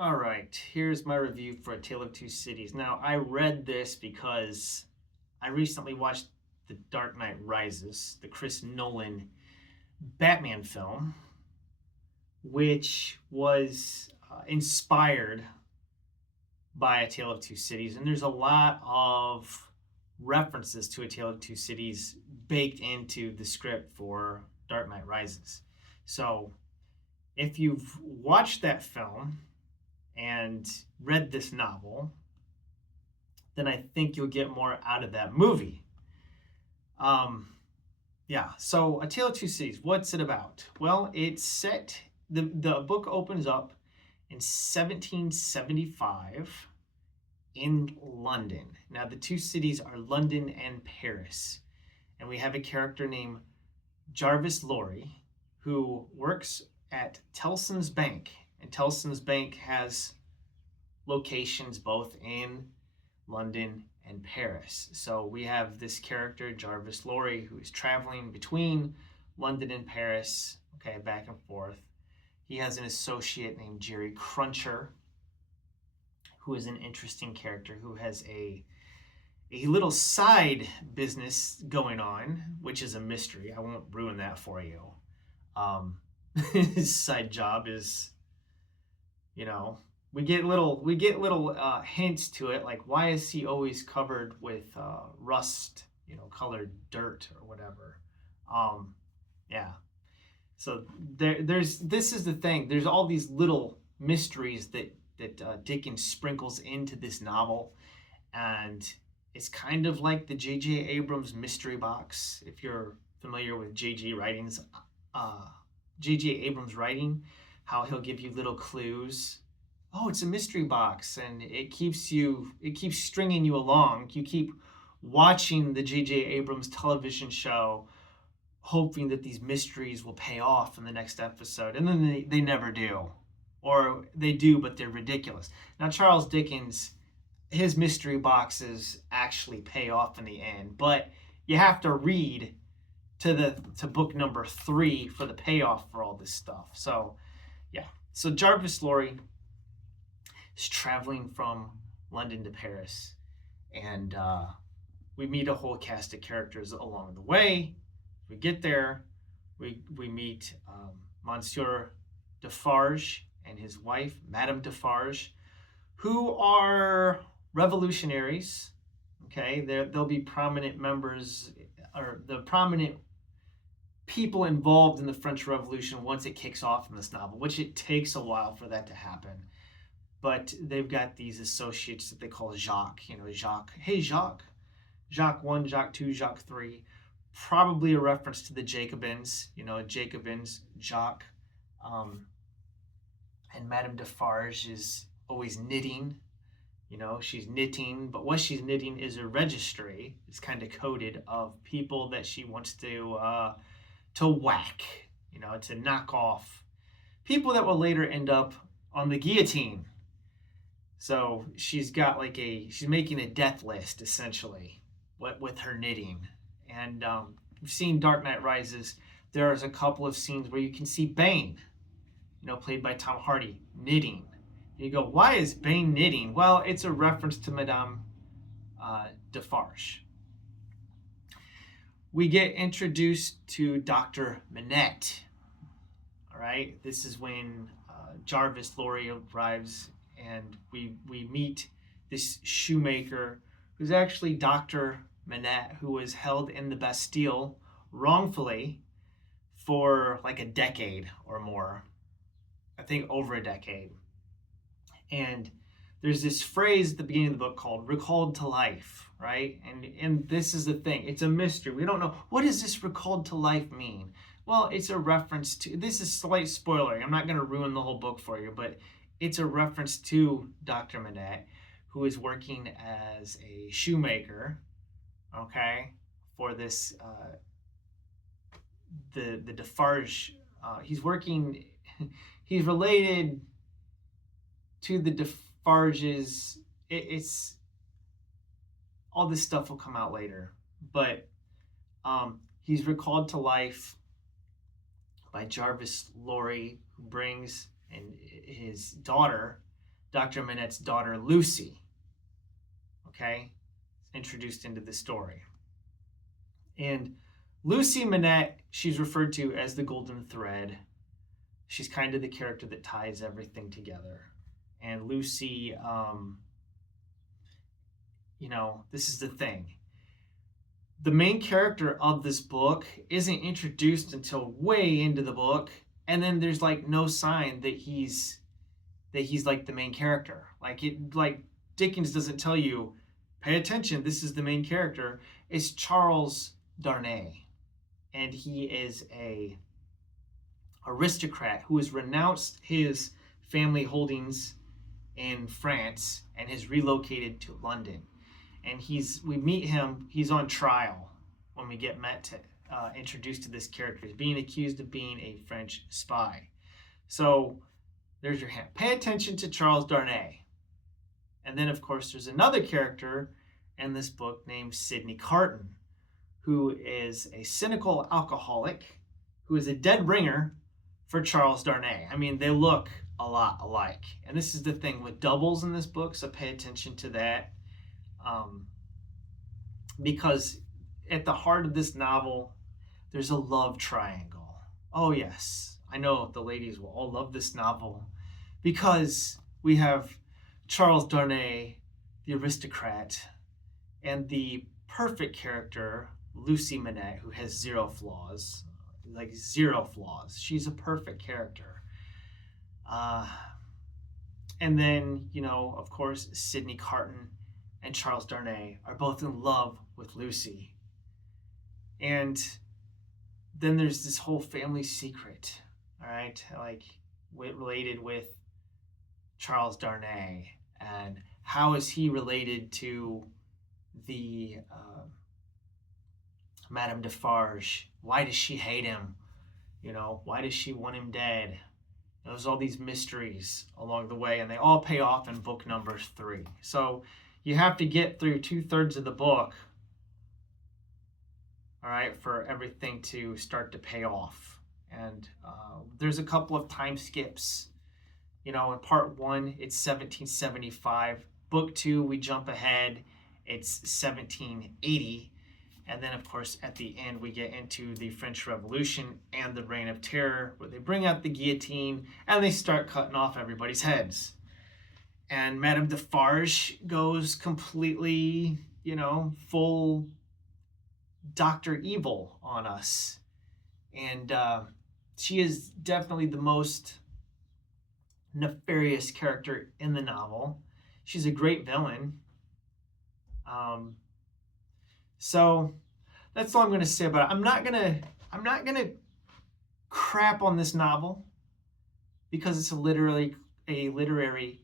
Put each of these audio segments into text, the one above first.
All right, here's my review for A Tale of Two Cities. Now, I read this because I recently watched The Dark Knight Rises, the Chris Nolan Batman film, which was inspired by A Tale of Two Cities. And there's a lot of references to A Tale of Two Cities baked into the script for Dark Knight Rises. So, if you've watched that film, and read this novel, then I think you'll get more out of that movie. Yeah, so A Tale of Two Cities, what's it about? Well, it's set, the book opens up in 1775 in London. Now, the two cities are London and Paris. And we have a character named Jarvis Lorry who works at Tellson's Bank. And Tellson's Bank has locations both in London and Paris. So we have this character, Jarvis Lorry, who is traveling between London and Paris, okay, back and forth. He has an associate named Jerry Cruncher, who is an interesting character who has a little side business going on, which is a mystery. I won't ruin that for you. His side job is, we get little hints to it, like why is he always covered with rust, colored dirt or whatever. Yeah. So this is the thing. There's all these little mysteries that Dickens sprinkles into this novel, and it's kind of like the J.J. Abrams mystery box. If you're familiar with J.J. Abrams writing, how he'll give you little clues. Oh, it's a mystery box, and it keeps stringing you along. You keep watching the J.J. Abrams television show, hoping that these mysteries will pay off in the next episode, and then they never do. Or they do, but they're ridiculous. Now, Charles Dickens, his mystery boxes actually pay off in the end, but you have to read to book number 3 for the payoff for all this stuff. So, yeah. So Jarvis Lorry is traveling from London to Paris, and we meet a whole cast of characters along the way. We get there, we meet Monsieur Defarge and his wife, Madame Defarge, who are revolutionaries. Okay, they'll be prominent members, or the prominent people involved in the French Revolution once it kicks off in this novel, which it takes a while for that to happen. But they've got these associates that they call Jacques. Jacques. Hey, Jacques. Jacques 1, Jacques 2, Jacques 3. Probably a reference to the Jacobins. Jacobins, Jacques. And Madame Defarge is always knitting. She's knitting, but what she's knitting is a registry. It's kind of coded of people that she wants to whack, to knock off people that will later end up on the guillotine. So she's got she's making a death list essentially, with her knitting. And you've seen Dark Knight Rises. There's a couple of scenes where you can see Bane, played by Tom Hardy, knitting. And you go, why is Bane knitting? Well, it's a reference to Madame Defarge. We get introduced to Dr. Manette. All right, this is when Jarvis Lorry arrives, and we meet this shoemaker who's actually Dr. Manette, who was held in the Bastille wrongfully for like a decade or more. I think over a decade. And there's this phrase at the beginning of the book called recalled to life, right? And this is the thing. It's a mystery. We don't know, what does this recalled to life mean? Well, it's a reference to, this is slight spoiler. I'm not going to ruin the whole book for you, but it's a reference to Dr. Manette, who is working as a shoemaker, okay, for this, the Defarge. He's related to the Defarges. It's all this stuff will come out later, but he's recalled to life by Jarvis Lorry, who brings his daughter Dr. Manette's daughter, Lucy. Okay? Introduced into the story. And Lucy Manette, she's referred to as the golden thread. She's kind of the character that ties everything together. And Lucy, this is the thing. The main character of this book isn't introduced until way into the book, and then there's like no sign that he's like the main character. Like Dickens doesn't tell you, pay attention, this is the main character. It's Charles Darnay, and he is a aristocrat who has renounced his family holdings in France and has relocated to London. And we meet him, he's on trial when we get introduced to this character. He's being accused of being a French spy. So there's your hint. Pay attention to Charles Darnay. And then, of course, there's another character in this book named Sidney Carton, who is a cynical alcoholic, who is a dead ringer for Charles Darnay. I mean, they look a lot alike. And this is the thing with doubles in this book, so pay attention to that. Because at the heart of this novel, there's a love triangle. Oh yes, I know the ladies will all love this novel because we have Charles Darnay, the aristocrat, and the perfect character, Lucy Manette, who has zero flaws. Like zero flaws. She's a perfect character. And then, of course, Sidney Carton and Charles Darnay are both in love with Lucy. And then there's this whole family secret, all right? Like related with Charles Darnay, and how is he related to the Madame Defarge? Why does she hate him? Why does she want him dead? There's all these mysteries along the way, and they all pay off in book number 3. So you have to get through 2/3 of the book, all right, for everything to start to pay off. And there's a couple of time skips. In part 1, it's 1775. Book 2, we jump ahead. It's 1780. And then, of course, at the end, we get into the French Revolution and the Reign of Terror, where they bring out the guillotine and they start cutting off everybody's heads. And Madame Defarge goes completely, full Dr. Evil on us. And she is definitely the most nefarious character in the novel. She's a great villain. So that's all I'm going to say about it. I'm not going to crap on this novel because it's a literary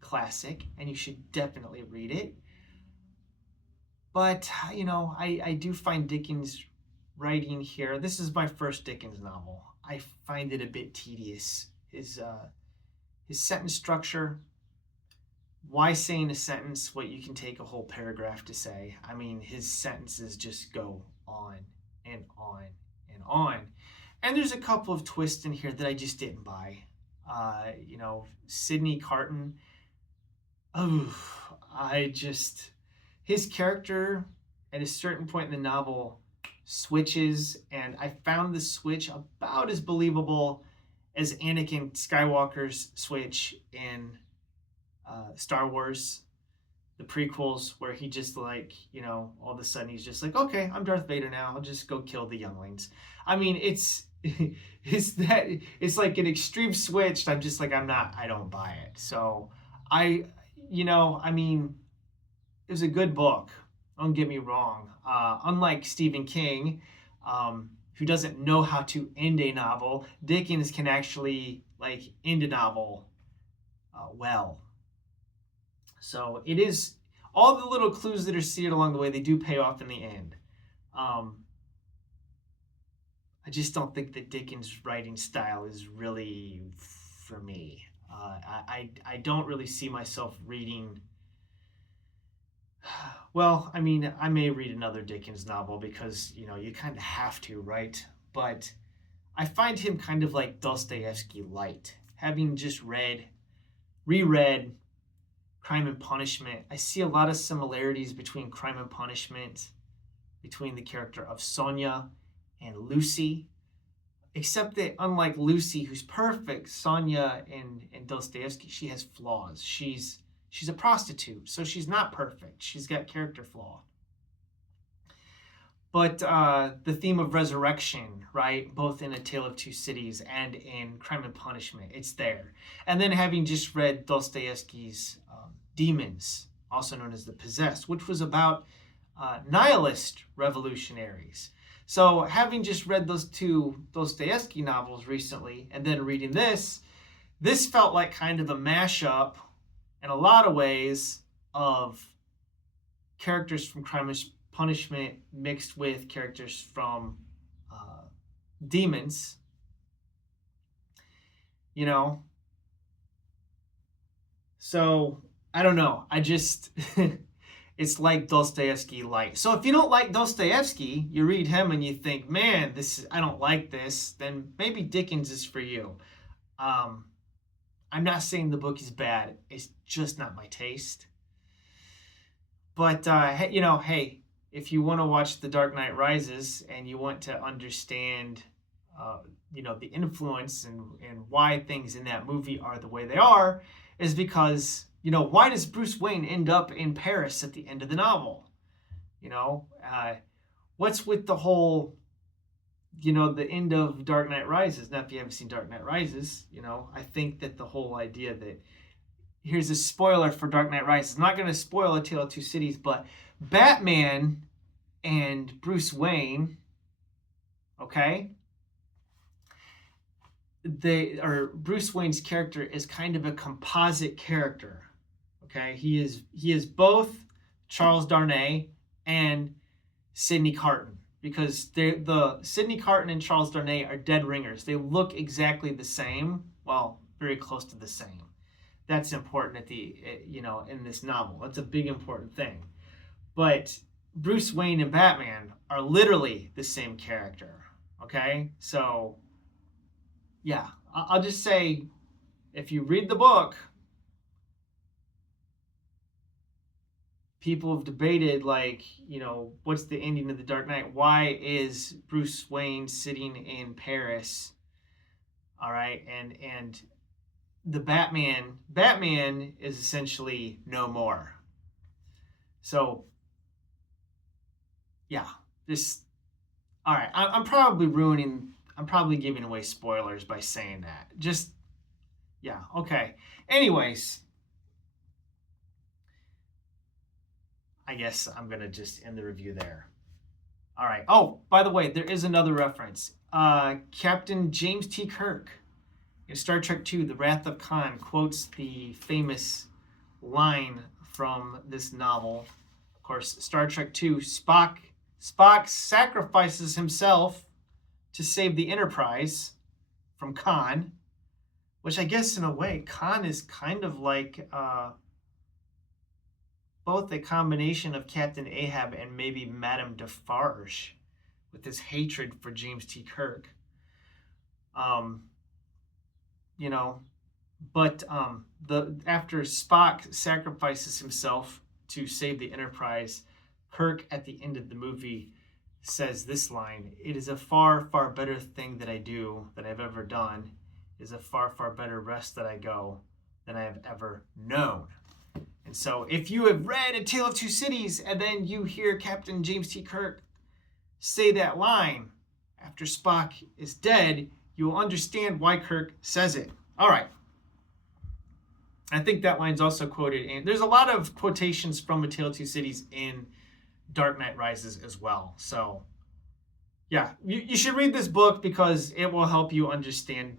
classic and you should definitely read it. But, I do find Dickens writing here. This is my first Dickens novel. I find it a bit tedious. His sentence structure. Why say in a sentence what you can take a whole paragraph to say? I mean, his sentences just go on and on and on. And there's a couple of twists in here that I just didn't buy. Sidney Carton. His character at a certain point in the novel switches, and I found the switch about as believable as Anakin Skywalker's switch in Star Wars, the prequels, where he just all of a sudden he's just like, okay, I'm Darth Vader now. I'll just go kill the younglings. I mean, it's like an extreme switch. I'm just like, I don't buy it. So it was a good book. Don't get me wrong. Unlike Stephen King, who doesn't know how to end a novel, Dickens can actually end a novel well. So it is all the little clues that are seared along the way, they do pay off in the end. I just don't think that Dickens' writing style is really for me. I don't really see myself reading. Well, I mean, I may read another Dickens novel because, you kind of have to, right? But I find him kind of like Dostoevsky light, having just reread Crime and Punishment. I see a lot of similarities between Crime and Punishment, between the character of Sonia and Lucy, except that unlike Lucy, who's perfect, Sonia in Dostoevsky, she has flaws. She's a prostitute, so she's not perfect. She's got character flaw. But the theme of resurrection, right, both in A Tale of Two Cities and in Crime and Punishment, it's there. And then having just read Dostoevsky's Demons, also known as The Possessed, which was about nihilist revolutionaries. So having just read those two Dostoevsky novels recently and then reading this felt like kind of a mashup in a lot of ways of characters from Crime and Punishment mixed with characters from Demons. You know? So, I don't know. I just... It's like Dostoevsky light. So if you don't like Dostoevsky, you read him and you think, man, I don't like this, then maybe Dickens is for you. I'm not saying the book is bad. It's just not my taste. But, hey, if you want to watch The Dark Knight Rises and you want to understand, the influence and why things in that movie are the way they are, is because... why does Bruce Wayne end up in Paris at the end of the novel? What's with the whole, the end of Dark Knight Rises? Now, if you haven't seen Dark Knight Rises, I think that the whole idea that, here's a spoiler for Dark Knight Rises. I'm not going to spoil A Tale of Two Cities, but Batman and Bruce Wayne, okay? Bruce Wayne's character is kind of a composite character. Okay, he is both Charles Darnay and Sidney Carton, because the Sidney Carton and Charles Darnay are dead ringers. They look exactly the same, well, very close to the same. That's important in this novel. That's a big important thing. But Bruce Wayne and Batman are literally the same character. Okay, so yeah, I'll just say, if you read the book, people have debated, what's the ending of The Dark Knight? Why is Bruce Wayne sitting in Paris? All right, and the Batman is essentially no more. So, yeah, all right, I'm probably giving away spoilers by saying that. Yeah, okay. Anyways, I guess I'm going to just end the review there. All right. Oh, by the way, there is another reference. Captain James T. Kirk in Star Trek II, The Wrath of Khan, quotes the famous line from this novel. Of course, Star Trek II, Spock sacrifices himself to save the Enterprise from Khan, which I guess in a way, Khan is kind of like... both a combination of Captain Ahab and maybe Madame Defarge, with his hatred for James T. Kirk. But after Spock sacrifices himself to save the Enterprise, Kirk at the end of the movie says this line: "It is a far, far better thing that I do that I've ever done. It is a far, far better rest that I go than I have ever known." And so if you have read A Tale of Two Cities and then you hear Captain James T. Kirk say that line after Spock is dead, you will understand why Kirk says it. All right. I think that line's also quoted, and there's a lot of quotations from A Tale of Two Cities in Dark Knight Rises as well. So, yeah, you should read this book because it will help you understand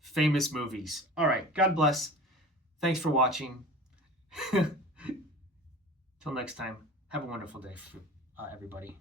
famous movies. All right. God bless. Thanks for watching. Till next time, have a wonderful day, everybody.